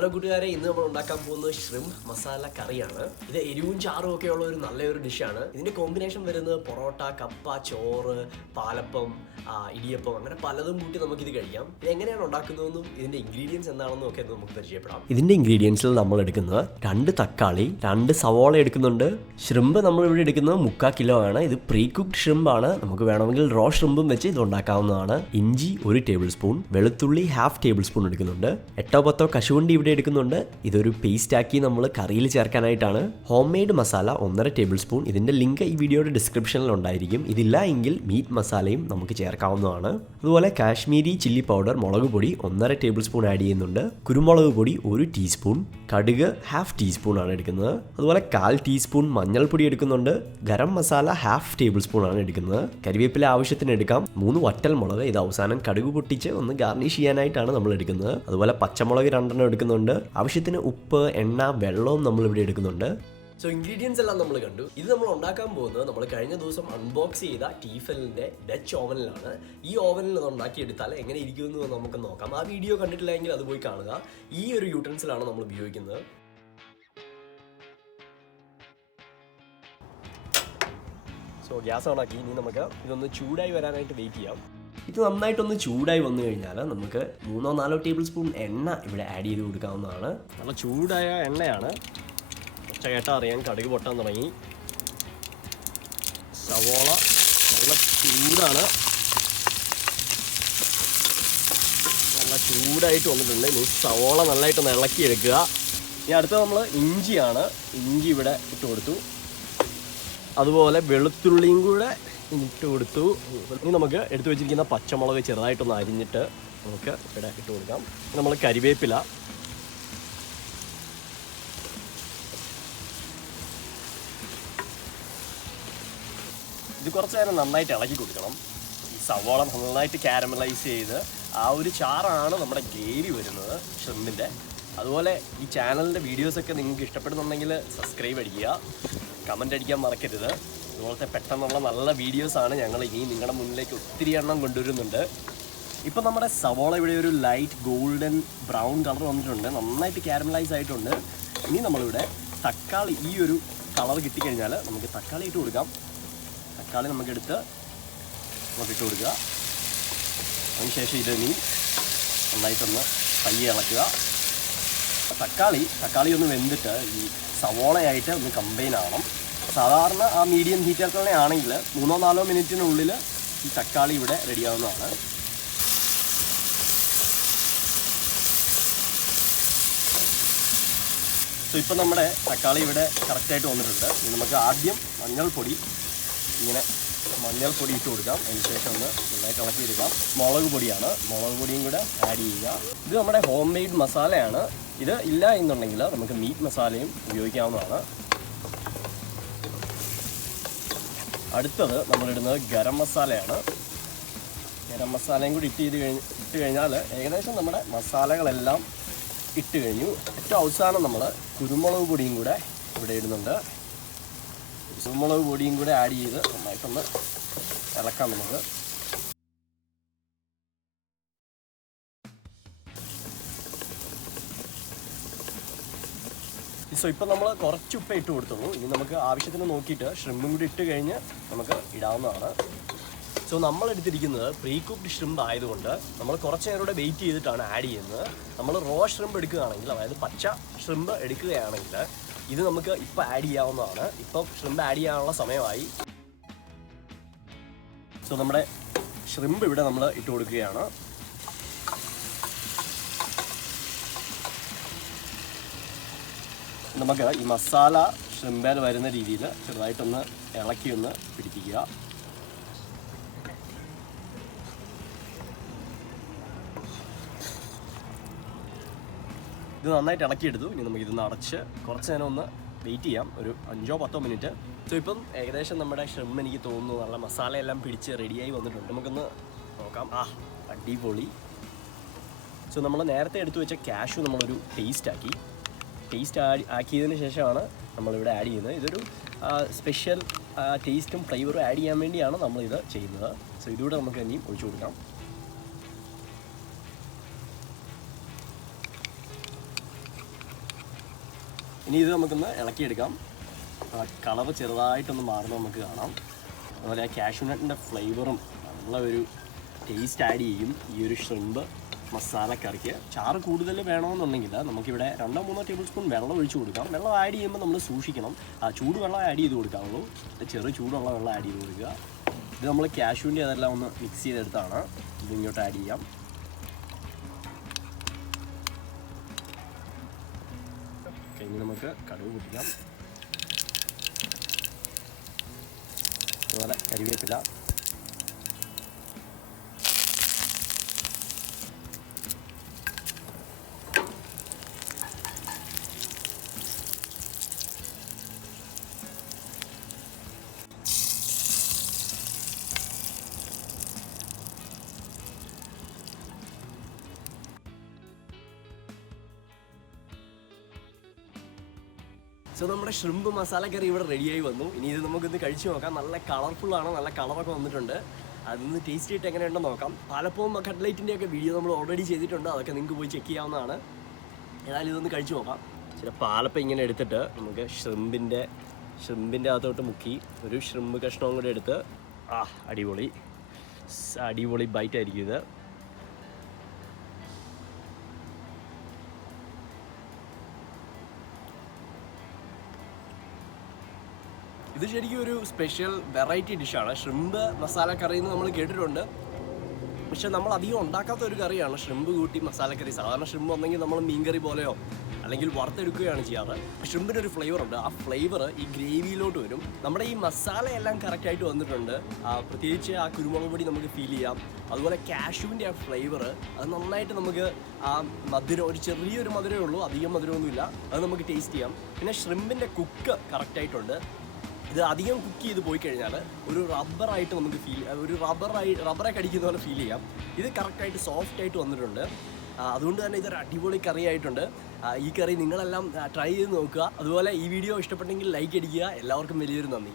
Hello കൂട്ടുകാരെ, ഇന്ന് നമ്മൾ ഉണ്ടാക്കാൻ പോകുന്നത് ഷ്രിംപ് മസാല കറിയാണ്. ഇത് എരിവും ചാറും ഒക്കെ ഉള്ള ഒരു നല്ലൊരു ഡിഷാണ്. ഇതിന്റെ കോമ്പിനേഷൻ വരുന്നത് പൊറോട്ട, കപ്പ, ചോറ്, പാലപ്പം, ഇടിയപ്പം, അങ്ങനെ പലതും കൂട്ടി നമുക്കിത് കഴിക്കാം. ഇത് എങ്ങനെയാണ് ഉണ്ടാക്കുന്നതെന്നും ഇതിന്റെ ഇൻഗ്രീഡിയൻസ് എന്താണെന്നും ഒക്കെ നമുക്ക് പരിചയപ്പെടാം. ഇതിന്റെ ഇൻഗ്രീഡിയൻസിൽ നമ്മൾ എടുക്കുന്നത് 2 തക്കാളി, 2 സവോള എടുക്കുന്നുണ്ട്. ഷ്രിംപ് നമ്മൾ ഇവിടെ എടുക്കുന്നത് 3/4 കിലോ ആണ്. ഇത് പ്രീ കുക്ക്ഡ് ഷ്രിംപ് ആണ്. നമുക്ക് വേണമെങ്കിൽ റോ ഷ്രിംപും വെച്ച് ഇത് ഉണ്ടാക്കാവുന്നതാണ്. ഇഞ്ചി 1 ടേബിൾ സ്പൂൺ, വെളുത്തുള്ളി 1/2 ടേബിൾ സ്പൂൺ എടുക്കുന്നുണ്ട്. 8-10 കശുവണ്ടി ഇവിടെ എടുക്കുന്നുണ്ട്. ഇതൊരു പേസ്റ്റ് ആക്കി നമ്മൾ കറിയിൽ ചേർക്കാനായിട്ടാണ്. Home made masala 1.5 tablespoon. ഇതിന്റെ ലിങ്ക് ഈ വീഡിയോയുടെ ഡിസ്ക്രിപ്ഷനിൽ ഉണ്ടായിരിക്കും. ഇതില്ല എങ്കിൽ മീറ്റ് മസാലയും നമുക്ക് ചേർക്കാവുന്നതാണ്. അതുപോലെ കാശ്മീരി ചില്ലി പൗഡർ, മുളക് പൊടി 1.5 ടേബിൾ സ്പൂൺ ആഡ് ചെയ്യുന്നുണ്ട്. കുരുമുളക് പൊടി 1 ടീസ്പൂൺ, കടുക് 1/2 ടീസ്പൂൺ ആണ് എടുക്കുന്നത്. അതുപോലെ 1/4 ടീസ്പൂൺ മഞ്ഞൾപ്പൊടി എടുക്കുന്നുണ്ട്. ഗരം മസാല 1/2 ടേബിൾ സ്പൂൺ ആണ് എടുക്കുന്നത്. കരിവേപ്പില ആവശ്യത്തിന് എടുക്കാം. 3 വറ്റൽ മുളക്, ഇത് അവസാനം കടുക് പൊട്ടിച്ച് ഒന്ന് ഗാർണിഷ് ചെയ്യാനായിട്ടാണ് നമ്മൾ എടുക്കുന്നത്. അതുപോലെ പച്ചമുളക് 2 എടുക്കുന്നുണ്ട്. ആവശ്യത്തിന് ഉപ്പ്, എണ്ണ, വെള്ളവും നമ്മൾ ഇവിടെ എടുക്കുന്നുണ്ട്. സോ ഇൻഗ്രീഡിയൻസ് എല്ലാം നമ്മൾ കണ്ടു. ഇത് നമ്മൾ ഉണ്ടാക്കാൻ പോകുന്നത് നമ്മൾ കഴിഞ്ഞ ദിവസം അൺബോക്സ് ചെയ്ത ടീഫലിന്റെ ഡച്ച് ഓവനിലാണ്. ഈ ഓവനിൽ അത് ഉണ്ടാക്കിയെടുത്താൽ എങ്ങനെ ഇരിക്കുമെന്ന് നമുക്ക് നോക്കാം. ആ വീഡിയോ കണ്ടിട്ടില്ലെങ്കിൽ അത് പോയി കാണുക. ഈ ഒരു യൂട്ടൻസിലാണ് നമ്മൾ ഉപയോഗിക്കുന്നത്. സോ ഗ്യാസ് ഓണാക്കി ഇനി നമുക്ക് ഇതൊന്ന് ചൂടായി വരാനായിട്ട് വെയിറ്റ് ചെയ്യാം. ഇത് നന്നായിട്ടൊന്ന് ചൂടായി വന്നു കഴിഞ്ഞാൽ നമുക്ക് 3-4 ടേബിൾ സ്പൂൺ എണ്ണ ഇവിടെ ആഡ് ചെയ്ത് കൊടുക്കാവുന്നതാണ്. നല്ല ചൂടായ എണ്ണയാണ്. ഒച്ച കേട്ടാൽ അറിയാൻ കടുക് പൊട്ടാൻ തുടങ്ങി. സവോള നല്ല ചൂടാണ്, നല്ല ചൂടായിട്ട് വന്നിട്ടുണ്ട്. ഇനി സവോള നന്നായിട്ടൊന്ന് ഇളക്കിയെടുക്കുക. ഇനി അടുത്ത നമ്മൾ ഇഞ്ചിയാണ്. ഇഞ്ചി ഇവിടെ ഇട്ട് കൊടുത്തു. അതുപോലെ വെളുത്തുള്ളിയും കൂടെ ഇട്ട് കൊടുത്തു. ഇനി നമുക്ക് എടുത്തു വെച്ചിരിക്കുന്ന പച്ചമുളക് ചെറുതായിട്ടൊന്ന് അരിഞ്ഞിട്ട് നമുക്ക് ഇവിടെ ഇട്ട് കൊടുക്കാം. നമ്മൾ കരിവേപ്പില, ഇത് കുറച്ച് നേരം നന്നായിട്ട് ഇളക്കി കൊടുക്കണം. ഈ സവോള നന്നായിട്ട് കാരമലൈസ് ചെയ്ത് ആ ഒരു ചാറാണ് നമ്മുടെ ഗ്രേവി വരുന്നത് ഷ്രിംപിൻ്റെ. അതുപോലെ ഈ ചാനലിൻ്റെ വീഡിയോസൊക്കെ നിങ്ങൾക്ക് ഇഷ്ടപ്പെടുന്നുണ്ടെങ്കിൽ സബ്സ്ക്രൈബ് അടിക്കുക, കമൻ്റ് അടിക്കാൻ മറക്കരുത്. അതുപോലത്തെ പെട്ടെന്നുള്ള നല്ല വീഡിയോസാണ് ഞങ്ങൾ ഇനി നിങ്ങളുടെ മുന്നിലേക്ക് ഒത്തിരി എണ്ണം കൊണ്ടുവരുന്നുണ്ട്. ഇപ്പം നമ്മുടെ സവോള ഇവിടെ ഒരു ലൈറ്റ് ഗോൾഡൻ ബ്രൗൺ കളർ വന്നിട്ടുണ്ട്, നന്നായിട്ട് കാരമലൈസ് ആയിട്ടുണ്ട്. ഇനി നമ്മളിവിടെ തക്കാളി ഈ ഒരു കളർ കിട്ടിക്കഴിഞ്ഞാൽ നമുക്ക് തക്കാളി ഇട്ട് കൊടുക്കാം. തക്കാളി നമുക്കെടുത്ത് ഇട്ട് കൊടുക്കുക. അതിനുശേഷം ഇത് ഇനി നന്നായിട്ടൊന്ന് പയ്യെ ഇളക്കുക. തക്കാളി ഒന്ന് വെന്തിട്ട് ഈ സവോളയായിട്ട് ഒന്ന് കമ്പൈൻ ആവണം. സാധാരണ ആ മീഡിയം ഹീറ്റർ തന്നെ ആണെങ്കിൽ 3-4 മിനിറ്റിനുള്ളിൽ ഈ തക്കാളി ഇവിടെ റെഡിയാവുന്നതാണ്. സോ ഇപ്പം നമ്മുടെ തക്കാളി ഇവിടെ കറക്റ്റായിട്ട് വന്നിട്ടുണ്ട്. ഇനി നമുക്ക് ആദ്യം മഞ്ഞൾപ്പൊടി ഇട്ട് കൊടുക്കാം. അതിനുശേഷം ഒന്ന് നന്നായിട്ട് ഇളക്കിയെടുക്കാം. മുളക് പൊടിയാണ്, മുളക് പൊടിയും കൂടെ ആഡ് ചെയ്യുക. ഇത് നമ്മുടെ ഹോം മെയ്ഡ് മസാലയാണ്. ഇത് ഇല്ല എന്നുണ്ടെങ്കിൽ നമുക്ക് മീറ്റ് മസാലയും ഉപയോഗിക്കാവുന്നതാണ്. അടുത്തത് നമ്മളിടുന്നത് ഗരം മസാലയാണ്. ഗരം മസാലയും കൂടി ഇട്ട് കഴിഞ്ഞാൽ ഏകദേശം നമ്മുടെ മസാലകളെല്ലാം ഇട്ട് കഴിഞ്ഞു. ഏറ്റവും അവസാനം നമ്മൾ കുരുമുളക് പൊടിയും കൂടെ ഇവിടെ ഇടുന്നുണ്ട്. കുരുമുളക് പൊടിയും കൂടെ ആഡ് ചെയ്ത് നന്നായിട്ടൊന്ന് ഇളക്കാം നമുക്ക്. സോ ഇപ്പം നമ്മൾ കുറച്ച് ഉപ്പ് ഇട്ട് കൊടുത്തുള്ളൂ. ഇനി നമുക്ക് ആവശ്യത്തിന് നോക്കിയിട്ട് ഷ്രിംപും കൂടി ഇട്ട് കഴിഞ്ഞ് നമുക്ക് ഇടാവുന്നതാണ്. സോ നമ്മൾ എടുത്തിരിക്കുന്നത് പ്രീ കുക്ക്ഡ് ഷ്രിംപ് ആയതുകൊണ്ട് നമ്മൾ കുറച്ച് നേരം കൂടെ വെയിറ്റ് ചെയ്തിട്ടാണ് ആഡ് ചെയ്യുന്നത്. നമ്മൾ റോ ഷ്രിംപ് എടുക്കുകയാണെങ്കിൽ, അതായത് പച്ച ഷ്രിംപ് എടുക്കുകയാണെങ്കിൽ ഇത് നമുക്ക് ഇപ്പം ആഡ് ചെയ്യാവുന്നതാണ്. ഇപ്പം ഷ്രിംപ് ആഡ് ചെയ്യാനുള്ള സമയമായി. സോ നമ്മുടെ ഷ്രിംപ് ഇവിടെ നമ്മൾ ഇട്ട് കൊടുക്കുകയാണ്. നമുക്ക് ഈ മസാല ഷ്രിംപിൽ വരുന്ന രീതിയിൽ ചെറുതായിട്ടൊന്ന് ഇളക്കി ഒന്ന് പിടിപ്പിക്കുക. ഇത് നന്നായിട്ട് ഇളക്കിയെടുത്തു. ഇനി നമുക്കിതൊന്ന് അടച്ച് കുറച്ച് നേരം ഒന്ന് വെയിറ്റ് ചെയ്യാം, ഒരു 5-10 മിനിറ്റ്. സോ ഇപ്പം ഏകദേശം നമ്മുടെ ഷ്രിംപ് എനിക്ക് തോന്നുന്നു നല്ല മസാലയെല്ലാം പിടിച്ച് റെഡിയായി വന്നിട്ടുണ്ട്. നമുക്കൊന്ന് നോക്കാം. അടിപൊളി. സോ നമ്മൾ നേരത്തെ എടുത്തു വെച്ച കാഷ്യൂ നമ്മളൊരു പേസ്റ്റ് ആക്കിയതിന് ശേഷമാണ് നമ്മളിവിടെ ആഡ് ചെയ്യുന്നത്. ഇതൊരു സ്പെഷ്യൽ ടേസ്റ്റും ഫ്ലേവറും ആഡ് ചെയ്യാൻ വേണ്ടിയാണ് നമ്മളിത് ചെയ്യുന്നത്. സോ ഇതുകൂടെ നമുക്ക് ഇനിയും ഒഴിച്ചു കൊടുക്കാം. ഇനി ഇത് നമുക്കൊന്ന് ഇളക്കിയെടുക്കാം. കളർ ചെറുതായിട്ടൊന്ന് മാറുന്നത് നമുക്ക് കാണാം. അതുപോലെ ആ കാഷ്യൂനട്ടിൻ്റെ ഫ്ലേവറും നല്ല ഒരു ടേസ്റ്റ് ആഡ് ചെയ്യും ഈ ഒരു ഷ്രിമ്പ് മസാല കറിക്ക്. ചാറ് കൂടുതൽ വേണമെന്നുണ്ടെങ്കിൽ നമുക്കിവിടെ 2-3 ടേബിൾ സ്പൂൺ വെള്ളം ഒഴിച്ച് കൊടുക്കാം. വെള്ളം ആഡ് ചെയ്യുമ്പോൾ നമ്മൾ സൂക്ഷിക്കണം. ചൂടുവെള്ളം ആഡ് ചെയ്ത് കൊടുക്കാവുള്ളൂ. ചെറു ചൂടുള്ള വെള്ളം ആഡ് ചെയ്ത് കൊടുക്കുക. ഇത് നമ്മൾ കാഷ്യൂവിൻ്റെ അതെല്ലാം ഒന്ന് മിക്സ് ചെയ്തെടുത്താണ്. ഇത് ഇങ്ങോട്ട് ആഡ് ചെയ്യാം. കഴിഞ്ഞ് നമുക്ക് കടുക് പൊട്ടിക്കാം. അതുപോലെ കരിവേപ്പില, സോ നമ്മുടെ ഷ്രിമ്പ് മസാല കറി ഇവിടെ റെഡിയായി വന്നു. ഇനി ഇത് നമുക്കിന്ന് കഴിച്ചു നോക്കാം. നല്ല കളർഫുള്ളാണ്, നല്ല കളറൊക്കെ വന്നിട്ടുണ്ട്. അതൊന്ന് ടേസ്റ്റ് ചെയ്തിട്ട് എങ്ങനെയുണ്ടെന്ന് നോക്കാം. പാലപ്പവും കട്ട്ലൈറ്റിൻ്റെ ഒക്കെ വീഡിയോ നമ്മൾ ഓൾറെഡി ചെയ്തിട്ടുണ്ട്. അതൊക്കെ നിങ്ങൾക്ക് പോയി ചെക്ക് ചെയ്യാവുന്നതാണ്. ഏതായാലും ഇതൊന്ന് കഴിച്ചു നോക്കാം. ചില പാലപ്പം ഇങ്ങനെ എടുത്തിട്ട് നമുക്ക് ഷ്രിമ്പിൻ്റെ അകത്തോട്ട് മുക്കി ഒരു ഷ്രിമ്പ് കഷ്ണവും കൂടെ എടുത്ത് അടിപൊളി ബൈറ്റ് ആയിരിക്കും ഇത്. ഇത് ശരിക്കും ഒരു സ്പെഷ്യൽ വെറൈറ്റി ഡിഷാണ്. ഷ്രിമ്പ് മസാല കറി എന്ന് നമ്മൾ കേട്ടിട്ടുണ്ട്, പക്ഷെ നമ്മൾ അധികം ഉണ്ടാക്കാത്ത ഒരു കറിയാണ് ഷ്രിമ്പ് കൂട്ടി മസാലക്കറി. സാധാരണ ഷ്രിമ്പ് ഒന്നെങ്കിൽ നമ്മൾ മീൻകറി പോലെയോ അല്ലെങ്കിൽ വറുത്തെടുക്കുകയാണ് ചെയ്യാറ്. ഷ്രിമ്പിന് ഒരു ഫ്ലേവർ ഉണ്ട്. ആ ഫ്ലേവർ ഈ ഗ്രേവിയിലോട്ട് വരും. നമ്മുടെ ഈ മസാലയെല്ലാം കറക്റ്റായിട്ട് വന്നിട്ടുണ്ട്. പ്രത്യേകിച്ച് ആ കുരുമുളക് പൊടി നമുക്ക് ഫീൽ ചെയ്യാം. അതുപോലെ കാഷ്യൂവിൻ്റെ ആ ഫ്ലേവർ അത് നന്നായിട്ട് നമുക്ക് ആ മധുരം, ഒരു ചെറിയൊരു മധുരമേ ഉള്ളൂ, അധികം മധുരമൊന്നുമില്ല, അത് നമുക്ക് ടേസ്റ്റ് ചെയ്യാം. പിന്നെ ഷ്രിമ്പിൻ്റെ കുക്ക് കറക്റ്റായിട്ടുണ്ട്. ഇത് അധികം കുക്ക് ചെയ്ത് പോയി കഴിഞ്ഞാൽ ഒരു റബ്ബറായിട്ട് നമുക്ക് ഒരു റബ്ബറെ കടിക്കുന്ന പോലെ ഫീൽ ചെയ്യാം. ഇത് കറക്റ്റായിട്ട് സോഫ്റ്റായിട്ട് വന്നിട്ടുണ്ട്. അതുകൊണ്ട് തന്നെ ഇതൊരു അടിപൊളി കറി ആയിട്ടുണ്ട്. ഈ കറി നിങ്ങളെല്ലാം ട്രൈ ചെയ്ത് നോക്കുക. അതുപോലെ ഈ വീഡിയോ ഇഷ്ടപ്പെട്ടെങ്കിൽ ലൈക്ക് അടിക്കുക. എല്ലാവർക്കും വലിയൊരു നന്ദി.